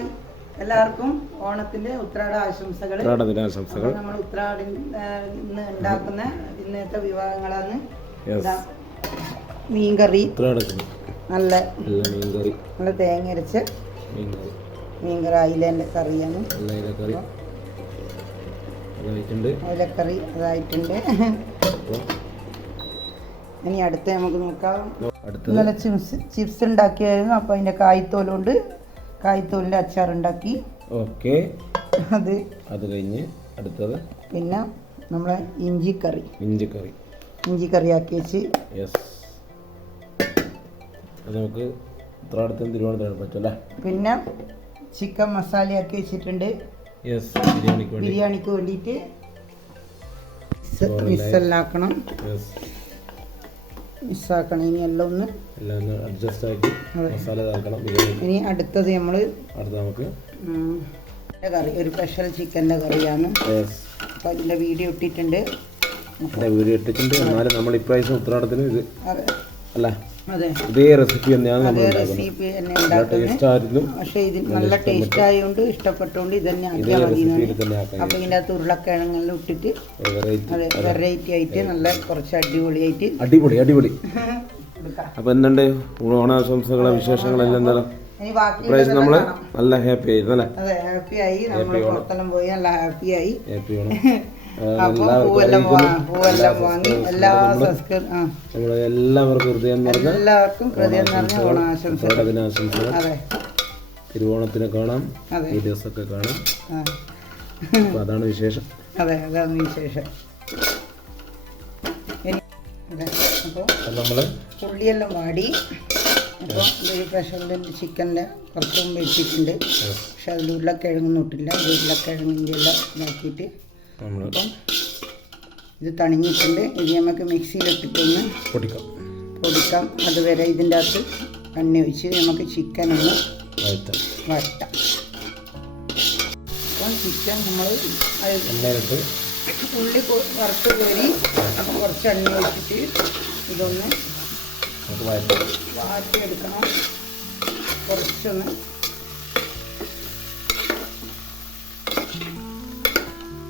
Hi എല്ലാവർക്കും ഓണത്തിന്റെ ഉത്രാട ആശംസകൾ. നമ്മൾ ഉത്രാടിന് ഉണ്ടാക്കുന്ന ഇന്നത്തെ വിഭവങ്ങളാണ് മീൻകറി, നല്ല തേങ്ങ അരച്ച മീൻകറി, അയിലേൻ്റെ കറിയാണ്. അയിലക്കറി അതായിട്ടുണ്ട്. ഇനി അടുത്ത നമുക്ക് നോക്കാം. ഇന്നലെ ചിപ്സ് ഉണ്ടാക്കിയായിരുന്നു. അപ്പോൾ അതിൻ്റെ കായ്ത്തോലുകൊണ്ട് കായ്ത്തോലിൻ്റെ അച്ചാറുണ്ടാക്കി. ഓക്കെ, അത് കഴിഞ്ഞ് അടുത്തത് പിന്നെ നമ്മളെ ഇഞ്ചിക്കറി ആക്കി വെച്ച്. നമുക്ക് തിരുവനന്തപുരം പറ്റല്ലേ. പിന്നെ ചിക്കൻ മസാല ആക്കി വെച്ചിട്ടുണ്ട് ബിരിയാണിക്ക് വേണ്ടിയിട്ട്. മിസ്സാക്കണം, ഇനി എല്ലാം ഒന്ന് അഡ്ജസ്റ്റ് ആക്കി മസാല ചേർക്കണം. ഇനി അടുത്തത് നമുക്ക് കറി, ഒരു സ്പെഷ്യൽ ചിക്കൻ്റെ കറിയാണ്. അപ്പം അതിൻ്റെ വീഡിയോ ഇട്ടിട്ടുണ്ട്. എന്നാലും നമ്മൾ ഇപ്രാവശ്യം ഉത്രാടത്തിന് ഇത് അല്ല ഇതേ റെസിപ്പി തന്നെയാണ് ഉണ്ടാക്കുന്നത്. പക്ഷേ ഇത് നല്ല ടേസ്റ്റ് ആയതുകൊണ്ട് ഇഷ്ടപ്പെട്ടുകൊണ്ട് ഇത് തന്നെ ആക്കിയാൽ മതി. അപ്പം ഇതിൻ്റെ അകത്ത് ഉരുളക്കിഴങ്ങെല്ലാം ഇട്ടിട്ട് വെറൈറ്റി ആയിട്ട് നല്ല കുറച്ച് അടിപൊളി അപ്പൊ എന്തുണ്ട് ഓണാശംസകളെ വിശേഷങ്ങളെല്ലാം എന്താ ഇപ്രാവശ്യം നമ്മള് നല്ല ഹാപ്പി ആയിരുന്നു അല്ലേ? ഹാപ്പിയായി, നമ്മൾ പുറത്തെല്ലാം പോയി നല്ല ഹാപ്പിയായി. എല്ലാവർക്കും ഹൃദയം നിറഞ്ഞ ഓണാശംസകൾ. തിരുവോണത്തിന് കാണാം, വീഡിയോസൊക്കെ കാണാം. അതാണ് വിശേഷം. അതാണ് വിശേഷം. അപ്പോൾ നമ്മള് ഉള്ളിയെല്ലാം വാടി. അപ്പോൾ ഒരു പ്രഷറിൻ്റെ ചിക്കൻ്റെ കുറച്ച് മുമ്പ് വെച്ചിട്ടുണ്ട്. പക്ഷെ അതിൽ ഉരുളക്കിഴങ്ങൊന്നും ഇട്ടില്ല. ഉരുളക്കിഴങ്ങിൻ്റെ എല്ലാം ഇതാക്കിയിട്ട് അപ്പം ഇത് തണിഞ്ഞിട്ടുണ്ട്. ഇത് നമുക്ക് മിക്സിയിലിട്ടിട്ടൊന്ന് പൊടിക്കാം. അതുവരെ ഇതിൻ്റെ അകത്ത് എണ്ണ ഒഴിച്ച് നമുക്ക് ചിക്കനൊന്ന് വരട്ടാം. അപ്പം ചിക്കൻ നമ്മൾ ഉള്ളി വറുത്ത് കയറി അപ്പം കുറച്ച് എണ്ണ ഒഴിച്ചിട്ട് ഇതൊന്ന് വാട്ടിയെടുക്കണം. കുറച്ചൊന്ന്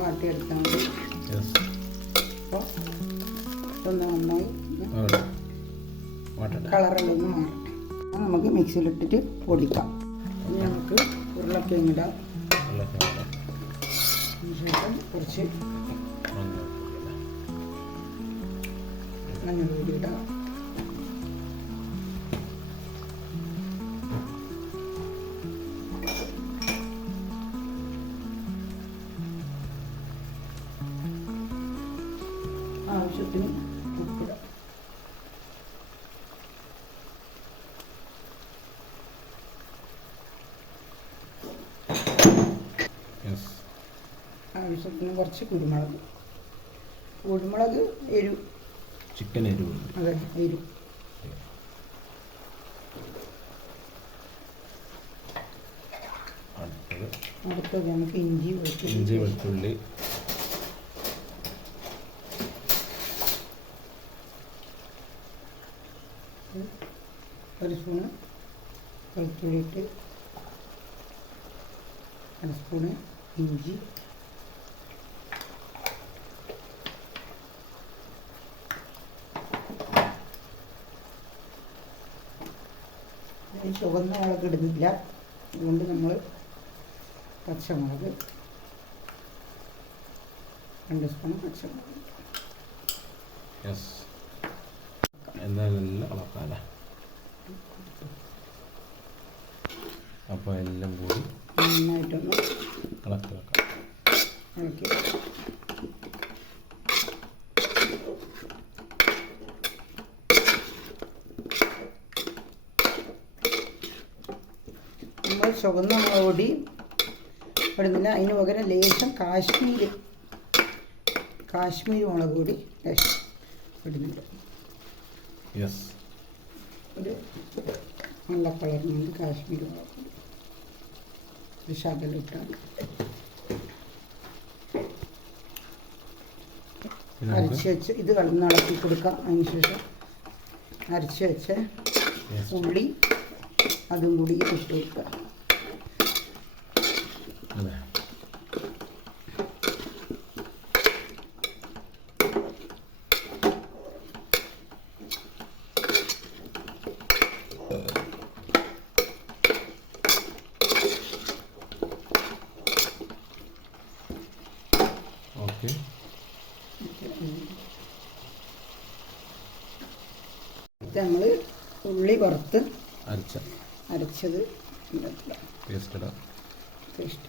വാട്ടിയെടുത്താൽ മതി. അപ്പോൾ ഇതൊന്ന് നന്നായി കളറെല്ലാം ഒന്ന് മാറട്ടെ. നമുക്ക് മിക്സിയിലിട്ടിട്ട് പൊടിക്കാം. ഇനി നമുക്ക് ഉരുളക്കിഴങ്ങിടാം. ശേഷം കുറച്ച് മഞ്ഞൾപ്പൊടി ഇടാം. ആവശ്യത്തിന് ഉപ്പിടാം. ആവശ്യത്തിന് കുറച്ച് കുരുമുളക് എരിവ്, ചിക്കൻ എരിവ്. അതെ, എരിവ്. അടുത്തത് നമുക്ക് ഇഞ്ചി വെളുത്തുള്ളി ഒരു സ്പൂണ് വെളുത്തുള്ളി ഇട്ട്, ഒരു സ്പൂണ് ഇഞ്ചി, ചുവന്ന മുളക് ഇടുന്നില്ല. അതുകൊണ്ട് നമ്മൾ പച്ചമുളക് 2 സ്പൂൺ പച്ചമുളക്. എന്തായാലും കളക്കാല. അപ്പോൾ എല്ലാം കൂടി നന്നായിട്ടൊന്ന് ഇളക്കി. നമ്മൾ ചുവന്ന മുളക് പൊടി ഇടുന്നില്ല. അതിന് പകരം ലേശം കാശ്മീരി മുളക് പൊടി ലേശം ഇടുന്നുണ്ട്. ഒരു നല്ല കളറിനുണ്ട് കാശ്മീരി മുളക് പൊടി ഒരു ശകലം ഇട്ടാൽ. അരച്ച് വെച്ച് ഇത് കളന്ന് ഇളക്കി കൊടുക്കാം. അതിനുശേഷം അരച്ച് വെച്ച് ഉള്ളി അതും കൂടി ഇട്ട് കൊടുക്കുക. അടുത്ത് നമ്മൾ ഉള്ളി വറുത്ത് അരച്ചത് പേസ്റ്റ് ഇടാം. പേസ്റ്റ്.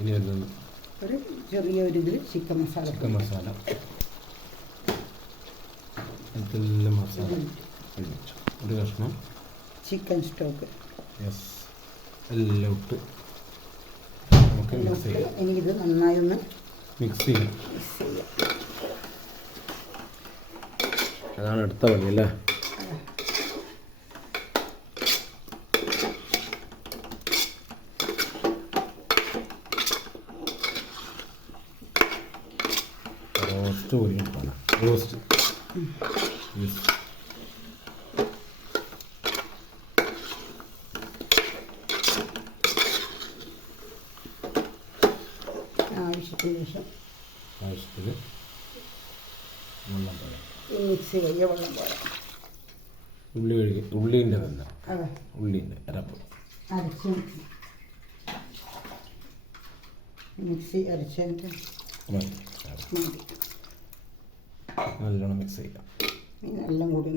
ഇനി വരുന്നത് ഒരു ചെറിയൊരു ഇതിൽ ചിക്കൻ മസാല. ഇതെല്ലാം മസാല ഒരു കഷ്ണം ചിക്കൻ സ്റ്റോക്ക്. യെസ്, എല്ലാം ഇട്ട് നമുക്ക് മിക്സ് ചെയ്യാം. ഇനി ഇത് നന്നായി ഒന്ന് മിക്സ് ചെയ്യാം. അതാണ് അടുത്ത പണി അല്ലേ? റോസ്റ്റ് പൊരിക്കണം. റോസ്റ്റ് ആവശ്യത്തിന് വെള്ളം പോരാ. മിക്സ് കഴിഞ്ഞ വെള്ളം പോരാ. ഉള്ളീൻ്റെ തന്നെ ഉള്ളീൻ്റെ അരപ്പ് അരച്ച് മിക്സി അരച്ചിട്ട് മതി. നല്ലോണം മിക്സ് ചെയ്യാം. എല്ലാം കൂടി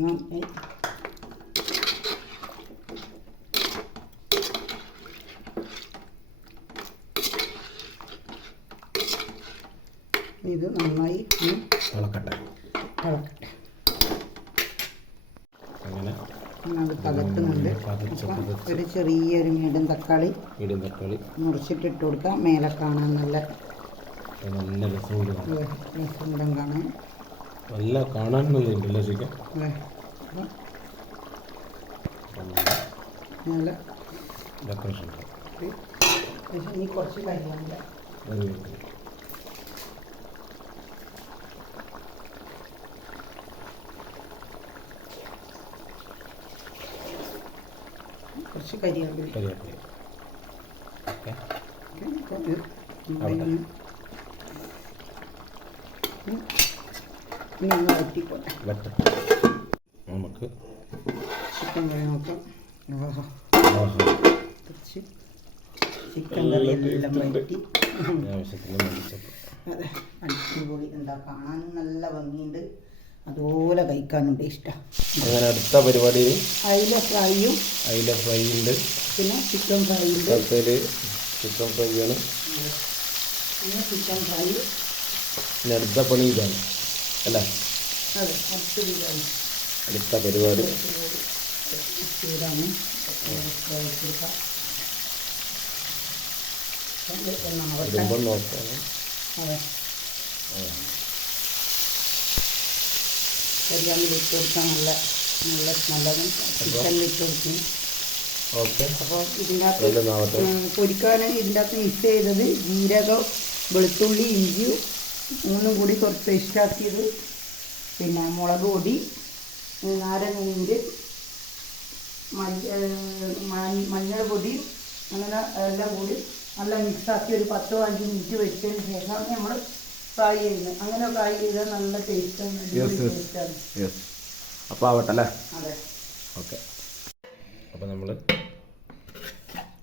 ഇത് നന്നായി തിളക്കട്ടെ. അങ്ങനെ അത് പതക്കുന്നുണ്ട്. ഒരു ചെറിയൊരു മീഡിയം തക്കാളി മുറിച്ചിട്ട് ഇട്ട് കൊടുക്കാം. മേലെ കാണാൻ നല്ല രസം കാണാൻ. നല്ല കാണാനൊന്നുമില്ല ചിക്കൻ. നല്ല ഡെക്കറേഷൻ. ഇനി കുറച്ച് കരിയാനില്ല. കുറച്ച് കരിയാപ്പില. ഇനി ഒന്ന് വറ്റിക്കോട്ടെ. നമുക്ക് ചിക്കൻ കറി നോക്കാം. ചിക്കൻ കറി എല്ലാം വറ്റി. അതെ, അടിപൊളി. എന്താ കാണാനും നല്ല ഭംഗിയുണ്ട്, അതുപോലെ കഴിക്കാനും ടേസ്റ്റാണ്. അങ്ങനെ അടുത്ത പരിപാടി അയില ഫ്രൈ ഉണ്ട്, പിന്നെ ചിക്കൻ ഫ്രൈ ഉണ്ട്. ചിക്കൻ ഫ്രൈ ആണ്. പിന്നെ ചിക്കൻ ഫ്രൈ. പിന്നെ അടുത്ത പണി ഇതാണ് അല്ല? അതെ, അടുത്ത പരിപാടി ഇതാണ്. വരുമ്പോൾ നോക്കാം. അതെ, കരിയാമ്പിൽ ഇട്ട് കൊടുക്കാൻ നല്ല സ്മെല്ലും ചിക്കനിൽ ഇട്ട് കൊടുക്കും. ഓക്കെ. അപ്പോൾ ഇതിൻ്റെ അകത്ത് പൊരിക്കാൻ ഇതിൻ്റെ അകത്ത് മിക്സ് ചെയ്തത് ജീരകം, വെളുത്തുള്ളി, ഇഞ്ചി മൂന്നും കൂടി കുറച്ച് പേസ്റ്റാക്കിയത്, പിന്നെ മുളക് പൊടി, നാരങ്ങ നീര്, മഞ്ഞൾ പൊടി, അങ്ങനെ എല്ലാം കൂടി നല്ല മിക്സാക്കി ഒരു 10-15 മിനിറ്റ് വെച്ചതിന് ശേഷം നമ്മൾ ഫ്രൈ ചെയ്യുന്നത്. അങ്ങനെ ഫ്രൈ ചെയ്താൽ നല്ല ടേസ്റ്റാണ്. ടേസ്റ്റാണ്. അപ്പോൾ ആവട്ടെ അല്ലേ? അതെ. ഓക്കെ. അപ്പോൾ നമ്മൾ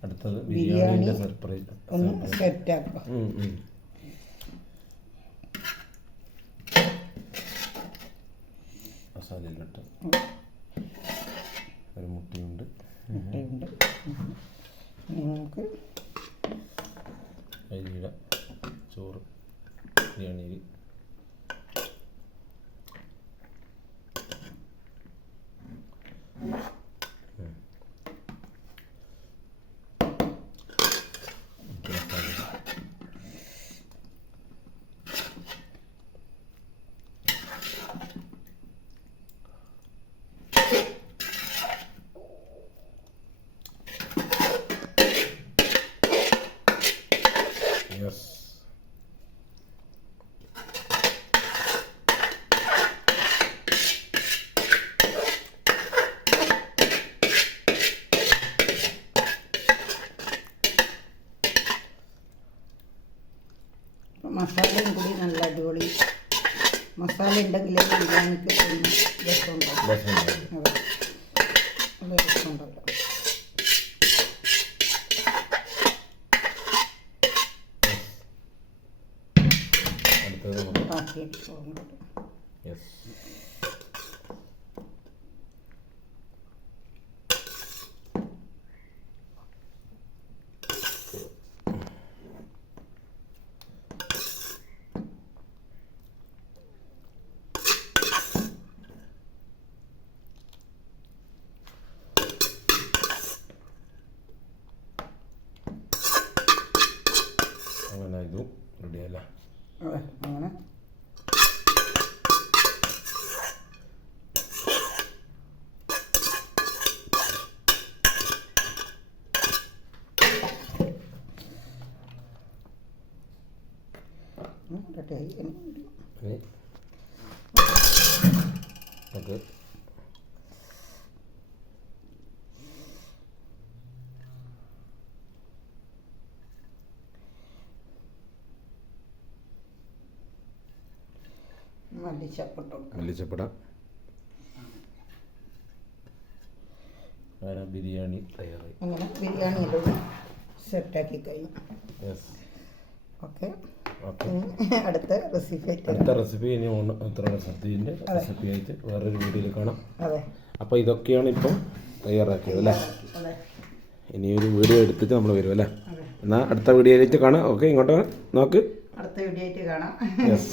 അടുത്തത് ബിരിയാണിൻ്റെ സർപ്രൈസ് ഒന്ന് സെറ്റാക്കാം. മസാലയിലിട്ട് ഒരു മുട്ടയുണ്ട്. നമുക്ക് അരിയുടെ ചോറ്, ബിരിയാണി അരി, മസാല ഉണ്ടെങ്കിലേ ബിരിയാണിക്ക് രസമുണ്ടാവും. രസമുണ്ടാവും. അതെ, നല്ല രസമുണ്ടല്ലോ. അടുത്തത് നമുക്ക് ബാക്കിയിട്ട് ചോറിനോട്ട് യെസ് അങ്ങനെ ഇതും റെഡിയല്ല. അതെ, അങ്ങനെ റെഡിയായി. ഇനി നമുക്ക് മല്ലിച്ചപ്പട അങ്ങനെ ബിരിയാണി തയ്യാറായി. അങ്ങനെ ബിരിയാണിയിലൂടെ സെറ്റാക്കി കഴിഞ്ഞു. Yes okay, okay. അടുത്ത റെസിപ്പി അടുത്ത റെസിപ്പി ഇനി എത്ര സദ്യൻ്റെ റെസിപ്പി ആയിട്ട് വേറൊരു വീഡിയോയിൽ കാണാം. അതെ, അപ്പോൾ ഇതൊക്കെയാണ് ഇപ്പം തയ്യാറാക്കിയത് അല്ലേ. അതെ, ഇനി ഒരു വീഡിയോ എടുത്തിട്ട് നമ്മൾ വരും അല്ലേ. അതെ. എന്നാൽ അടുത്ത വീഡിയോയിലേക്ക് കാണാം. ഓക്കെ, ഇങ്ങോട്ട് നോക്ക്. അടുത്ത വീഡിയോ ആയിട്ട് കാണാം. യെസ്.